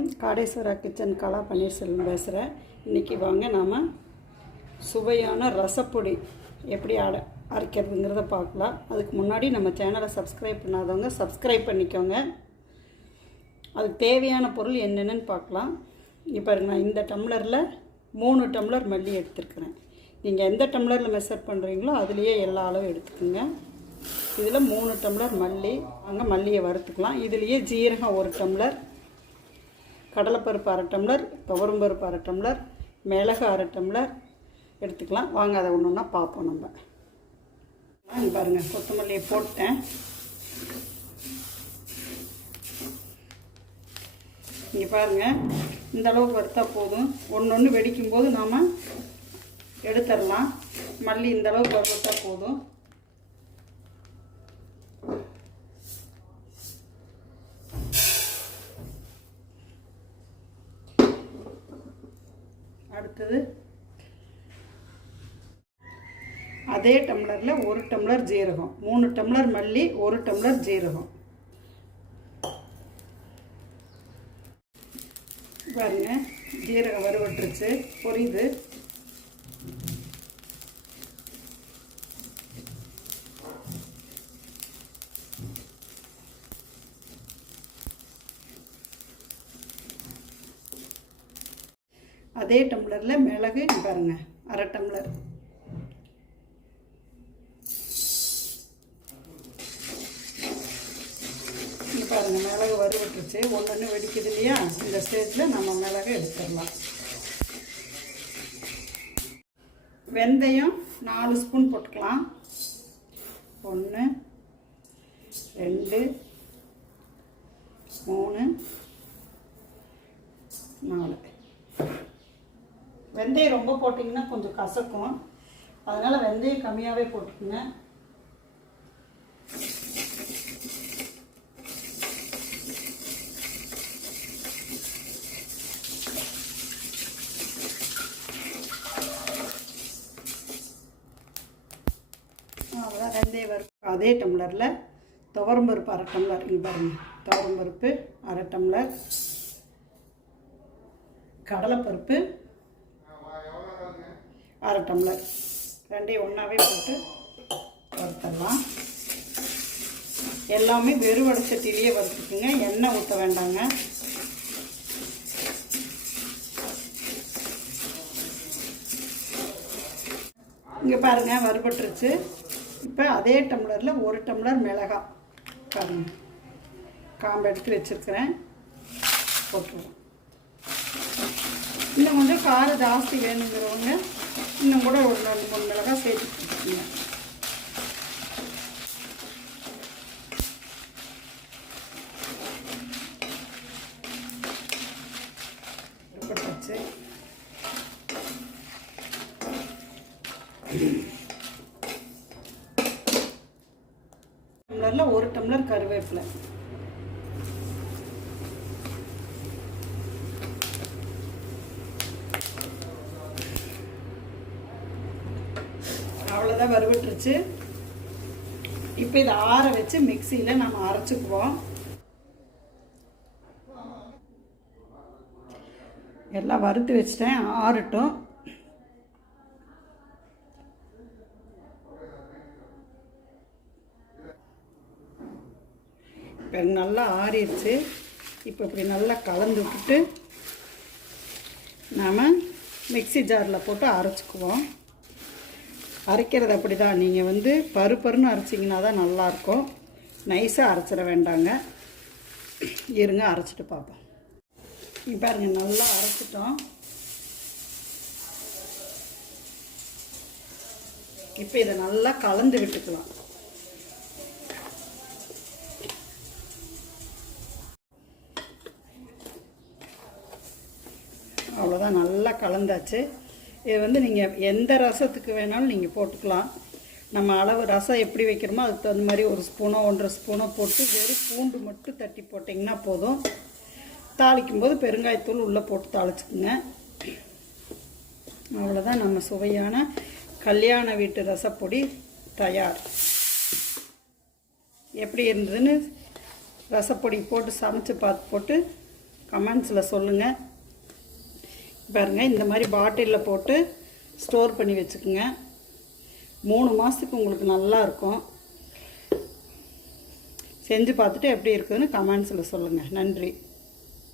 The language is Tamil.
வணக்கம். காடேஸ்வரா கிச்சன் கலா பன்னீர்செல்வம் பேசுகிறேன். இன்றைக்கி வாங்க நாம் சுவையான ரசப்பொடி எப்படி அரைக்கிறதுங்கிறத பார்க்கலாம். அதுக்கு முன்னாடி நம்ம சேனலை சப்ஸ்கிரைப் பண்ணாதவங்க சப்ஸ்கிரைப் பண்ணிக்கோங்க. அதுக்கு தேவையான பொருள் என்னென்னு பார்க்கலாம். இப்போ நான் இந்த டம்ளரில் 3 டம்ளர் மல்லி எடுத்துருக்கிறேன். நீங்கள் எந்த டம்ளரில் மெஷர் பண்ணுறீங்களோ அதுலேயே எல்லா அளவும் எடுத்துக்கோங்க. இதில் 3 டம்ளர் மல்லி, அங்கே மல்லியை வறுத்துக்கலாம். இதுலேயே ஜீரகம் 1 டம்ளர், கடலைப்பருப்பு 1/2 டம்ளர், துவரம்பருப்பு 1/2 டம்ளர், மிளகு 1/2 டம்ளர் எடுத்துக்கலாம். வாங்க அதை ஒன்று ஒன்றா பார்ப்போம். நம்ம இங்கே பாருங்கள், கொத்தமல்லியை போட்டேன். இங்கே பாருங்கள், இந்த அளவுக்கு வறுத்தா போதும். ஒன்று வெடிக்கும்போது நாம் எடுத்துடலாம். மல்லி இந்த அளவுக்கு வறுத்தா போதும். அடுத்தது அதே டம்ளரில் 1 டம்ளர் ஜீரகம், 3 டம்ளர் மல்லி, 1 டம்ளர் ஜீரகம். பாருங்க, ஜீரகம் வறுவட்டுருச்சு, பொரியுது. அதே டம்ளரில் மிளகு பாருங்க, 1/2 டம்ளர். பாருங்கள், மிளகு வறுவட்டுருச்சு. ஒன்று வெடிக்குது இல்லையா? இந்த ஸ்டேஜில் நம்ம மிளகு எடுத்துடலாம். வெந்தயம் 4 ஸ்பூன் போட்டுக்கலாம். 1 2 3 4. வெந்தயம் ரொம்ப போட்டிங்கன்னா கொஞ்சம் கசக்கும், அதனால் வெந்தயம் கம்மியாகவே போட்டுக்குங்க. அவ்வளோதான், வெந்தயம் வறுப்பு. அதே டம்ளரில் துவரம்பருப்பு 1/2 டம்ளர். இங்கே பாருங்கள், துவரம்பருப்பு 1/2 டம்ளர், கடலைப்பருப்பு 1/2 டம்ளர். ரெண்டையும் ஒன்றாவே போட்டு வறுத்தரலாம். எல்லாமே வெறுவடை சட்டிலேயே வறுத்துக்குங்க, எண்ணெய் ஊற்ற வேண்டாங்க. இங்கே பாருங்கள், வறுபட்டுருச்சு. இப்போ அதே டம்ளரில் 1 டம்ளர் மிளகாய் பாருங்கள், காம்பு எடுத்து வச்சுருக்கிறேன், போட்டுருவோம். இன்னும் கொஞ்சம் காரம் ஜாஸ்தி வேணுங்கிறவங்க இன்னும் கூட ஒரு 2-3 மிளகாய் சேர்த்து கொடுத்துருங்க. போட்டாச்சு. டம்ளரில் 1 டம்ளர் கருவேப்பிலை. அவ்வளோதான், வறுவட்டுருச்சு. இப்போ இதை ஆற வச்சு மிக்சியில் நம்ம அரைச்சிக்குவோம். எல்லாம் வறுத்து வச்சிட்டேன், ஆறட்டும். இப்போ நல்லா ஆறிடுச்சு. இப்போ இப்படி நல்லா கலந்து விட்டுட்டு நாம் மிக்சி ஜாரில் போட்டு அரைச்சிக்குவோம். அரைக்கிறது அப்படி தான், நீங்கள் பருப்பருன்னு அரைச்சிங்கன்னா தான் நல்லாயிருக்கும். நைஸாக அரைச்சிட வேண்டாங்க. இருங்க, அரைச்சிட்டு பார்ப்போம். இப்போ பாருங்கள், நல்லா அரைச்சிட்டோம். இப்போ இதை நல்லா கலந்து விட்டுக்கலாம். அவ்வளோதான், நல்லா கலந்தாச்சு. இது நீங்கள் எந்த ரசத்துக்கு வேணாலும் நீங்கள் போட்டுக்கலாம். நம்ம அளவு ரசம் எப்படி வைக்கிறோமோ அதுக்கு தகுந்த மாதிரி 1 ஸ்பூனோ 1.5 ஸ்பூனோ போட்டு வெறும் பூண்டு மட்டும் தட்டி போட்டிங்கன்னா போதும். தாளிக்கும்போது பெருங்காயத்தூள் உள்ளே போட்டு தாளிச்சுக்குங்க. அவ்வளோதான், நம்ம சுவையான கல்யாண வீட்டு ரசப்பொடி தயார். எப்படி இருந்ததுன்னு ரசப்பொடி போட்டு சமைச்சு பார்த்து போட்டு கமெண்ட்ஸில் சொல்லுங்கள். பாருங்கள், இந்த மாதிரி பாட்டிலில் போட்டு ஸ்டோர் பண்ணி வச்சுக்கோங்க. 3 மாதத்துக்கு உங்களுக்கு நல்லா இருக்கும். செஞ்சு பார்த்துட்டு எப்படி இருக்குதுன்னு கமெண்ட்ஸில் சொல்லுங்கள். நன்றி.